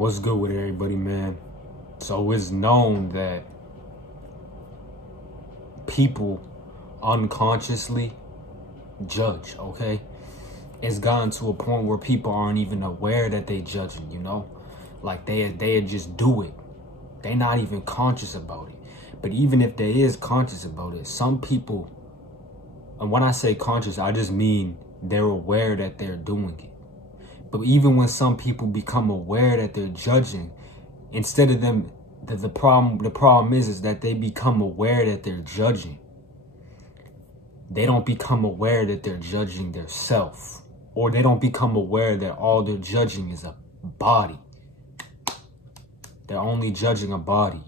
What's good with everybody, man? So it's known that people unconsciously judge, okay? It's gotten to a point where people aren't even aware that they judging, Like they just do it. They're not even conscious about it. But even if they is conscious about it, some people, and when I say conscious, I just mean they're aware that they're doing it. But even when some people become aware that they're judging, instead of them, the problem is that they become aware that they're judging. They don't become aware that they're judging their self, or they don't become aware that all they're judging is a body. They're only judging a body,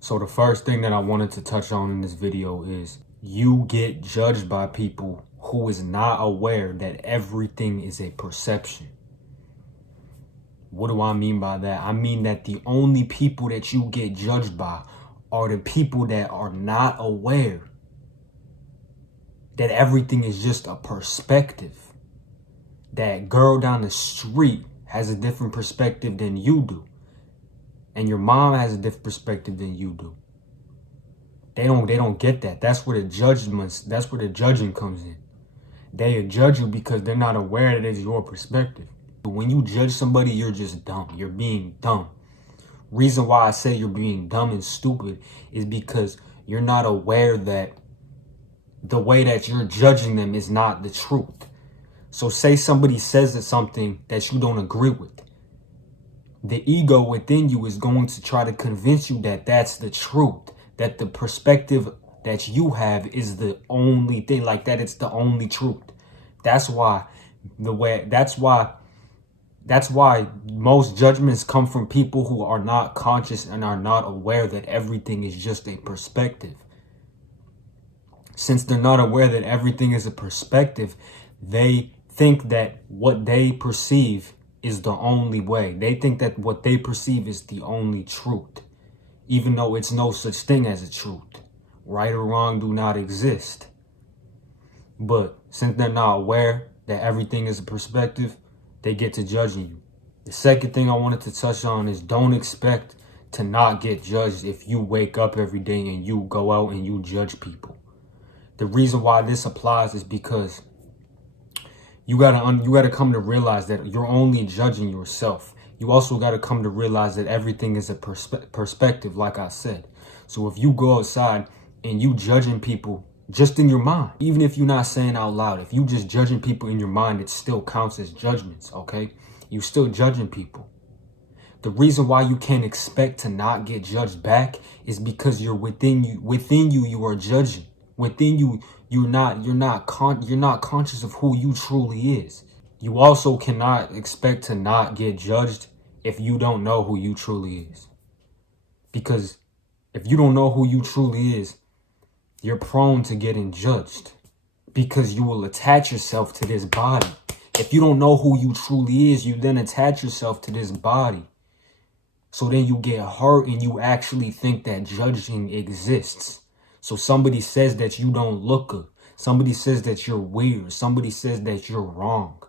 So the first thing that I wanted to touch on in this video is you get judged by people who is not aware that everything is a perception. What do I mean by that? I mean that the only people that you get judged by are the people that are not aware that everything is just a perspective. That girl down the street has a different perspective than you do. And your mom has a different perspective than you do. They don't get that. That's where the judging comes in. They judge you because they're not aware that it's your perspective. But when you judge somebody, you're just dumb. You're being dumb. Reason why I say you're being dumb and stupid is because you're not aware that the way that you're judging them is not the truth. So say somebody says something that you don't agree with. The ego within you is going to try to convince you that that's the truth, that the perspective that you have is the only thing, like that it's the only truth. That's why most judgments come from people who are not conscious and are not aware that everything is just a perspective. Since they're not aware that everything is a perspective, they think that what they perceive is the only way. They think that what they perceive is the only truth, even though it's no such thing as a truth. Right or wrong do not exist. But since they're not aware that everything is a perspective, they get to judging you. The second thing I wanted to touch on is don't expect to not get judged if you wake up every day and you go out and you judge people. The reason why this applies is because you gotta come to realize that you're only judging yourself. You also gotta come to realize that everything is a perspective, like I said. So if you go outside and you judging people just in your mind, even if you're not saying out loud, if you just judging people in your mind, it still counts as judgments, okay? You still judging people. The reason why you can't expect to not get judged back is because you're within you you are judging. Within you, you're not conscious of who you truly is. You also cannot expect to not get judged if you don't know who you truly is. Because if you don't know who you truly is, you're prone to getting judged because you will attach yourself to this body. If you don't know who you truly is, you then attach yourself to this body. So then you get hurt and you actually think that judging exists. So somebody says that you don't look good. Somebody says that you're weird. Somebody says that you're wrong.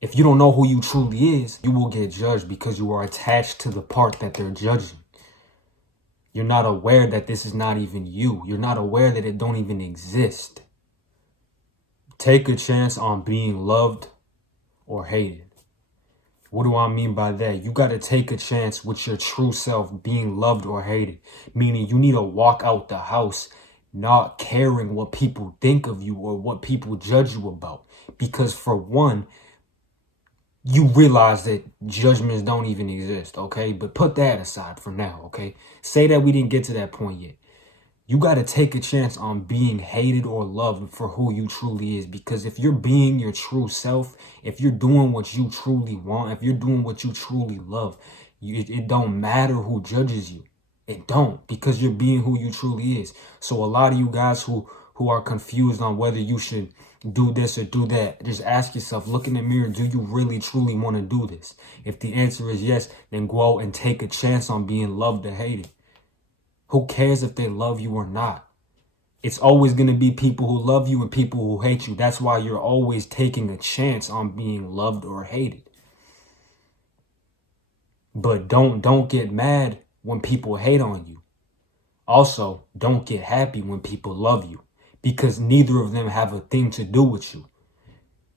If you don't know who you truly is, you will get judged because you are attached to the part that they're judging. You're not aware that this is not even you. You're not aware that it don't even exist. Take a chance on being loved or hated. What do I mean by that? You got to take a chance with your true self being loved or hated. Meaning you need to walk out the house not caring what people think of you or what people judge you about. Because for one, you realize that judgments don't even exist, okay? But put that aside for now, okay? Say that we didn't get to that point yet. You got to take a chance on being hated or loved for who you truly is. Because if you're being your true self, if you're doing what you truly want, if you're doing what you truly love, it don't matter who judges you. It don't, because you're being who you truly is. So a lot of you guys who are confused on whether you should do this or do that, just ask yourself, look in the mirror, do you really truly want to do this? If the answer is yes, then go out and take a chance on being loved or hated. Who cares if they love you or not? It's always going to be people who love you and people who hate you. That's why you're always taking a chance on being loved or hated. But don't get mad when people hate on you. Also, don't get happy when people love you, because neither of them have a thing to do with you.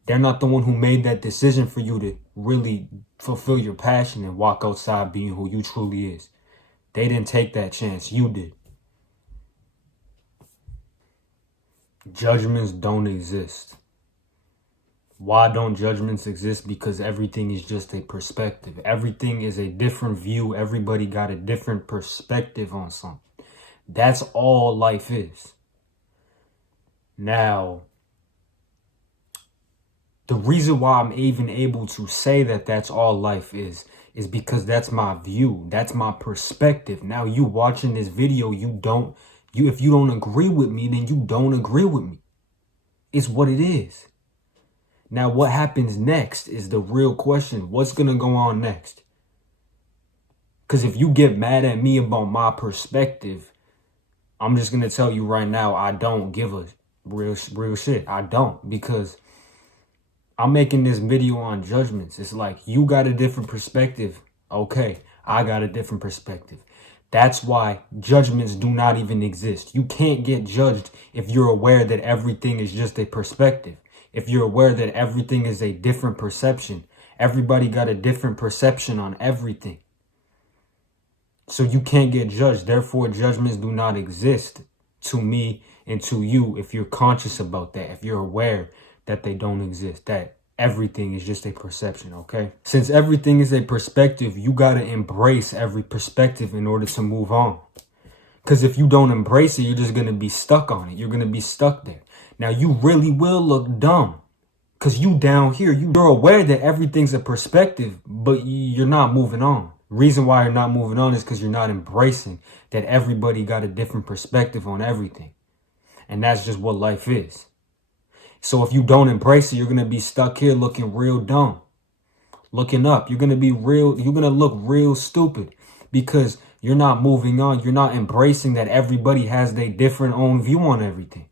They're not the one who made that decision for you to really fulfill your passion and walk outside being who you truly is. They didn't take that chance. You did. Judgments don't exist. Why don't judgments exist? Because everything is just a perspective. Everything is a different view. Everybody got a different perspective on something. That's all life is. Now, the reason why I'm even able to say that that's all life is because that's my view. That's my perspective. Now, you watching this video, if you don't agree with me, then you don't agree with me. It's what it is. Now, what happens next is the real question. What's going to go on next? Because if you get mad at me about my perspective, I'm just going to tell you right now, I don't give a real shit. I don't, because I'm making this video on judgments. It's like, you got a different perspective. Okay, I got a different perspective. That's why judgments do not even exist. You can't get judged if you're aware that everything is just a perspective. If you're aware that everything is a different perception. Everybody got a different perception on everything. So you can't get judged. Therefore, judgments do not exist to me and to you if you're conscious about that. If you're aware that they don't exist, that everything is just a perception, okay? Since everything is a perspective, you got to embrace every perspective in order to move on. Because if you don't embrace it, you're just going to be stuck on it. You're going to be stuck there. Now, you really will look dumb because you down here, you're aware that everything's a perspective, but you're not moving on. Reason why you're not moving on is because you're not embracing that everybody got a different perspective on everything. And that's just what life is. So if you don't embrace it, you're going to be stuck here looking real dumb. Looking up, you're going to look real stupid because you're not moving on. You're not embracing that everybody has their different own view on everything.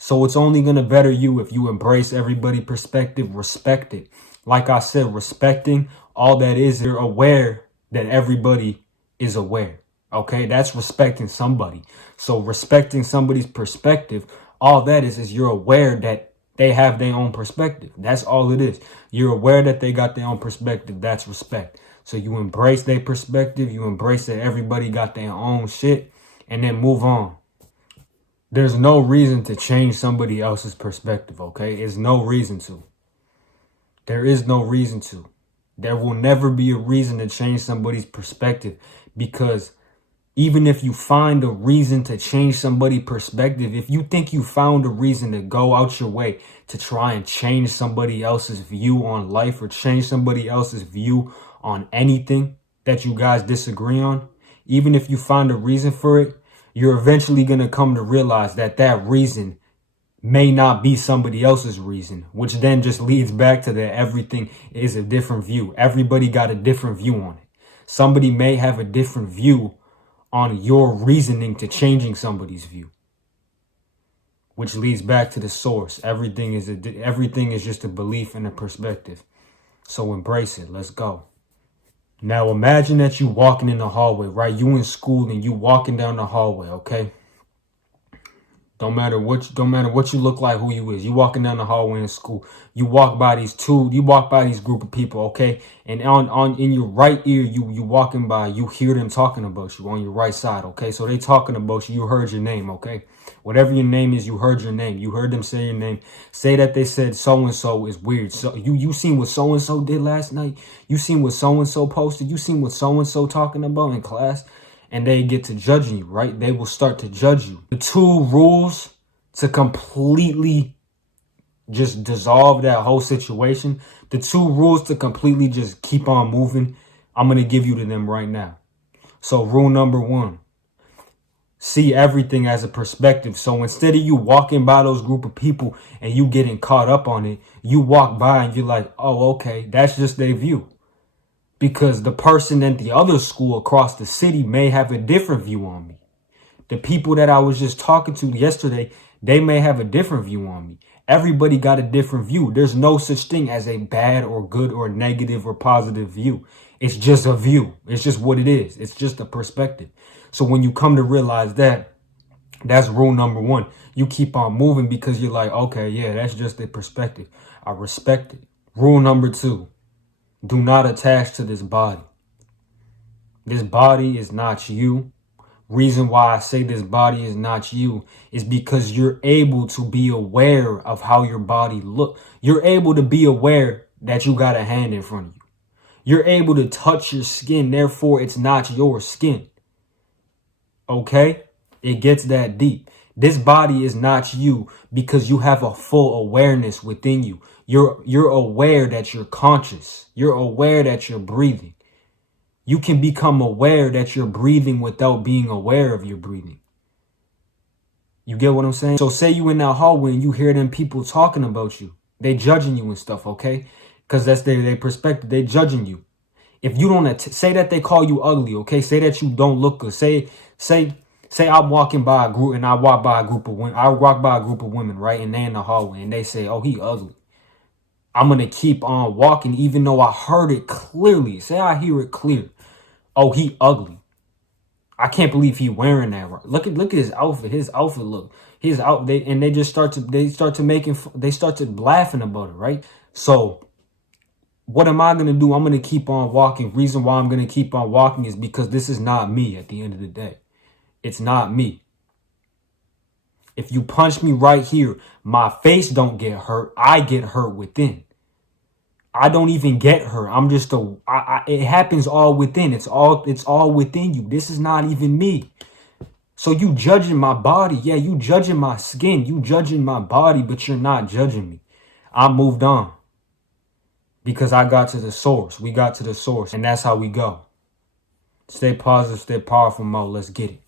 So it's only going to better you if you embrace everybody's perspective, respect it. Like I said, respecting, all that is, you're aware that everybody is aware. Okay, that's respecting somebody. So respecting somebody's perspective, all that is you're aware that they have their own perspective. That's all it is. You're aware that they got their own perspective. That's respect. So you embrace their perspective. You embrace that everybody got their own shit and then move on. There's no reason to change somebody else's perspective, okay? There's no reason to. There is no reason to. There will never be a reason to change somebody's perspective, because even if you find a reason to change somebody's perspective, if you think you found a reason to go out your way to try and change somebody else's view on life or change somebody else's view on anything that you guys disagree on, even if you find a reason for it, you're eventually going to come to realize that that reason may not be somebody else's reason, which then just leads back to that everything is a different view. Everybody got a different view on it. Somebody may have a different view on your reasoning to changing somebody's view, which leads back to the source. Everything is just a belief and a perspective. So embrace it. Let's go. Now imagine that you walking in the hallway, right? You in school and you walking down the hallway, okay? Don't matter what you look like, who you is. You walking down the hallway in school. You walk by these group of people, okay? And in your right ear, you walking by, you hear them talking about you on your right side, okay? So they talking about you. You heard your name, okay? Whatever your name is, you heard your name. You heard them say your name. Say that they said so-and-so is weird. So you seen what so-and-so did last night? You seen what so-and-so posted? You seen what so-and-so talking about in class? And they get to judging you, right? They will start to judge you. The two rules to completely just dissolve that whole situation, the two rules to completely just keep on moving, I'm going to give you to them right now. So rule number 1, see everything as a perspective. So instead of you walking by those group of people and you getting caught up on it, you walk by and you're like, oh, okay, that's just their view. Because the person at the other school across the city may have a different view on me. The people that I was just talking to yesterday, they may have a different view on me. Everybody got a different view. There's no such thing as a bad or good or negative or positive view. It's just a view. It's just what it is. It's just a perspective. So when you come to realize that, that's rule number one. You keep on moving because you're like, okay, yeah, that's just a perspective. I respect it. Rule number two, do not attach to this body. This body is not you. Reason why I say this body is not you is because you're able to be aware of how your body looks. You're able to be aware that you got a hand in front of you. You're able to touch your skin. Therefore, it's not your skin. Okay? It gets that deep. This body is not you because you have a full awareness within you. You're aware that you're conscious. You're aware that you're breathing. You can become aware that you're breathing without being aware of your breathing. You get what I'm saying? So say you in that hallway and you hear them people talking about you. They judging you and stuff, okay? Because that's their perspective. They judging you. If you don't say that they call you ugly, okay? Say that you don't look good. Say I'm walking by a group and I walk by a group of women. I walk by a group of women, right? And they in the hallway and they say, oh, he ugly. I'm going to keep on walking even though I heard it clearly. Say I hear it clear. Oh, he ugly. I can't believe he wearing that. Right. Look at his outfit. His outfit look. His out. They start to laughing about it, right? So what am I gonna do? I'm gonna keep on walking. Reason why I'm gonna keep on walking is because this is not me. At the end of the day, it's not me. If you punch me right here, my face don't get hurt. I get hurt within. I don't even get hurt. I'm just it happens all within. It's all within you. This is not even me. So you judging my body. Yeah, you judging my skin. You judging my body, but you're not judging me. I moved on because I got to the source. We got to the source, and that's how we go. Stay positive, stay powerful, Mo. Let's get it.